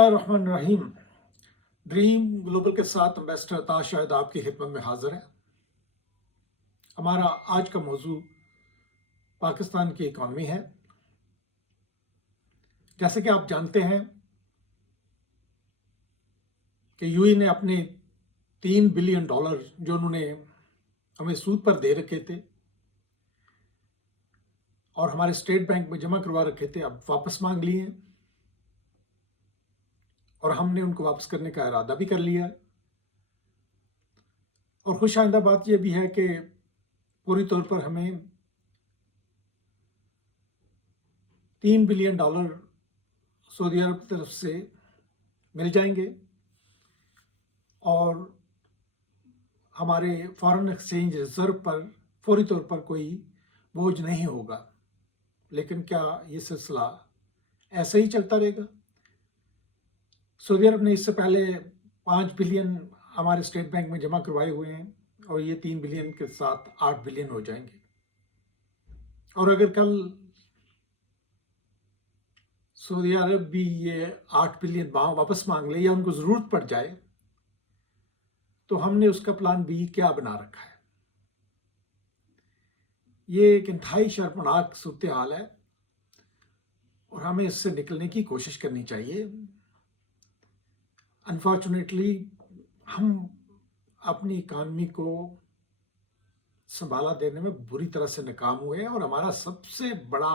الرحمن الرحیم dream global کے ساتھ امبیسڈر عطا شاہد آپ کی خدمت میں حاضر ہے۔ ہمارا آج کا موضوع پاکستان کی اکانومی ہے۔ جیسے کہ آپ جانتے ہیں کہ یو اے نے اپنے $3 بلین جو انہوں نے ہمیں سود پر دے رکھے تھے اور ہمارے اسٹیٹ بینک میں جمع کروا رکھے تھے، اب واپس مانگ لیے ہیں اور ہم نے ان کو واپس کرنے کا ارادہ بھی کر لیا ہے۔ اور خوش آئندہ بات یہ بھی ہے کہ پوری طور پر ہمیں $3 بلین سعودی عرب کی طرف سے مل جائیں گے اور ہمارے فارن ایکسچینج ریزرو پر فوری طور پر کوئی بوجھ نہیں ہوگا۔ لیکن کیا یہ سلسلہ ایسے ہی چلتا رہے گا؟ سعودی عرب نے اس سے پہلے 5 بلین ہمارے اسٹیٹ بینک میں جمع کروائے ہوئے ہیں اور یہ 3 بلین کے ساتھ 8 بلین ہو جائیں گے۔ اور اگر کل سعودی عرب بھی یہ 8 بلین واپس مانگ لے یا ان کو ضرورت پڑ جائے تو ہم نے اس کا پلان بی کیا بنا رکھا ہے؟ یہ ایک انتہائی شرمناک صورتحال ہے اور ہمیں اس سے نکلنے کی کوشش کرنی چاہیے۔ انفارچونیٹلی ہم اپنی اکانومی کو سنبھالا دینے میں بری طرح سے ناکام ہوئے اور ہمارا سب سے بڑا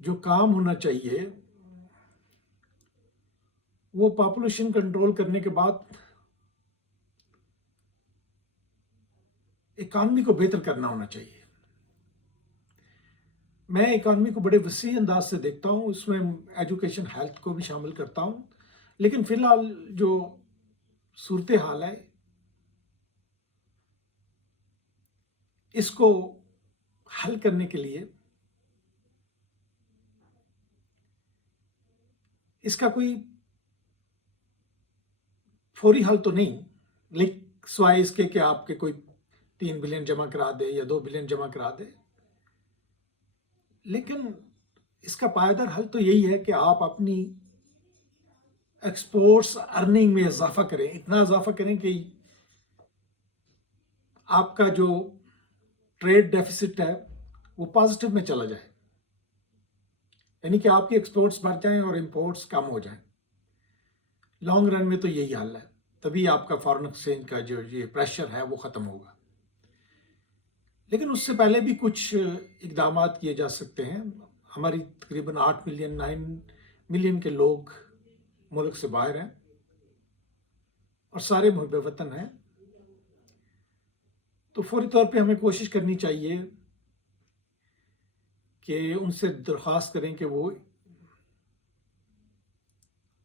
جو کام ہونا چاہیے وہ پاپولیشن کنٹرول کرنے کے بعد اکانومی کو بہتر کرنا ہونا چاہیے۔ میں اکانومی کو بڑے وسیع انداز سے دیکھتا ہوں، اس میں ایجوکیشن ہیلتھ کو بھی شامل کرتا ہوں، لیکن فی الحال جو صورتحال ہے اس کو حل کرنے کے لیے اس کا کوئی فوری حل تو نہیں، لیکن سوائے اس کے کہ آپ کے کوئی 3 بلین جمع کرا دے یا 2 بلین جمع کرا دے، لیکن اس کا پائیدار حل تو یہی ہے کہ آپ اپنی ایکسپورٹس ارننگ میں اضافہ کریں، اتنا اضافہ کریں کہ آپ کا جو ٹریڈ ڈیفیسٹ ہے وہ پازیٹو میں چلا جائے، یعنی کہ آپ کی ایکسپورٹس بڑھ جائیں اور امپورٹس کم ہو جائیں۔ لانگ رن میں تو یہی حل ہے، تبھی آپ کا فارن ایکسچینج کا جو یہ پریشر ہے وہ ختم ہوگا۔ لیکن اس سے پہلے بھی کچھ اقدامات کیے جا سکتے ہیں۔ ہماری تقریباً 8 ملین 9 ملین کے لوگ ملک سے باہر ہیں اور سارے محب وطن ہیں، تو فوری طور پہ ہمیں کوشش کرنی چاہیے کہ ان سے درخواست کریں کہ وہ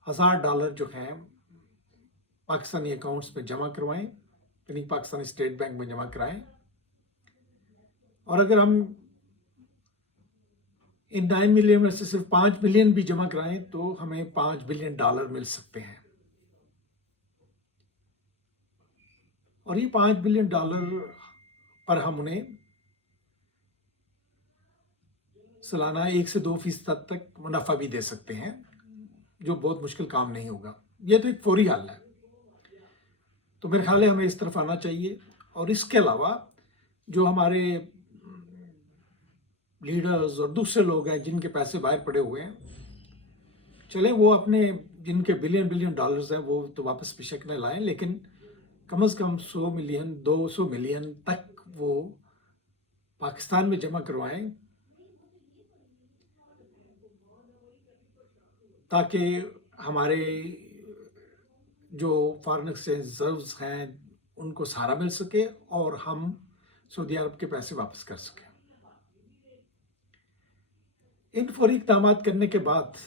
$1000 جو ہیں پاکستانی اکاؤنٹس میں جمع کروائیں، یعنی پاکستانی اسٹیٹ بینک میں جمع کرائیں، اور اگر ہم ان 9 ملین میں سے صرف 5 بلین بھی جمع کرائیں تو ہمیں $5 بلین مل سکتے ہیں۔ اور یہ $5 بلین پر ہم انہیں سالانہ 1 سے 2% تک منافع بھی دے سکتے ہیں، جو بہت مشکل کام نہیں ہوگا۔ یہ تو ایک فوری حل ہے، تو میرے خیال ہے ہمیں اس طرف آنا چاہیے۔ اور اس کے علاوہ جو ہمارے لیڈرز اور دوسرے لوگ ہیں جن کے پیسے باہر پڑے ہوئے ہیں، چلیں وہ اپنے جن کے بلین ڈالرز ہیں وہ تو واپس بے شک نہ لائیں، لیکن کم از کم 100 ملین 200 ملین تک وہ پاکستان میں جمع کروائیں، تاکہ ہمارے جو فارن ایکسچینج ریزروز ہیں ان کو سہارا مل سکے اور ہم سعودی عرب کے پیسے واپس کر سکیں۔ ان فوری اقدامات کرنے کے بعد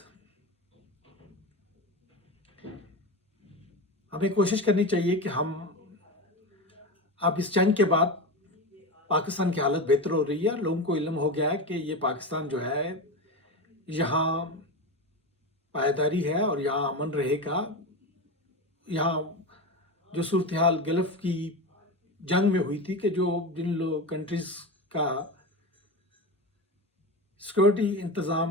ہمیں کوشش کرنی چاہیے کہ ہم اب اس جنگ کے بعد پاکستان کی حالت بہتر ہو رہی ہے، لوگوں کو علم ہو گیا ہے کہ یہ پاکستان جو ہے یہاں پائیداری ہے اور یہاں امن رہے گا۔ یہاں جو صورتحال گلف کی جنگ میں ہوئی تھی کہ جن لوگ کنٹریز کا سیکورٹی انتظام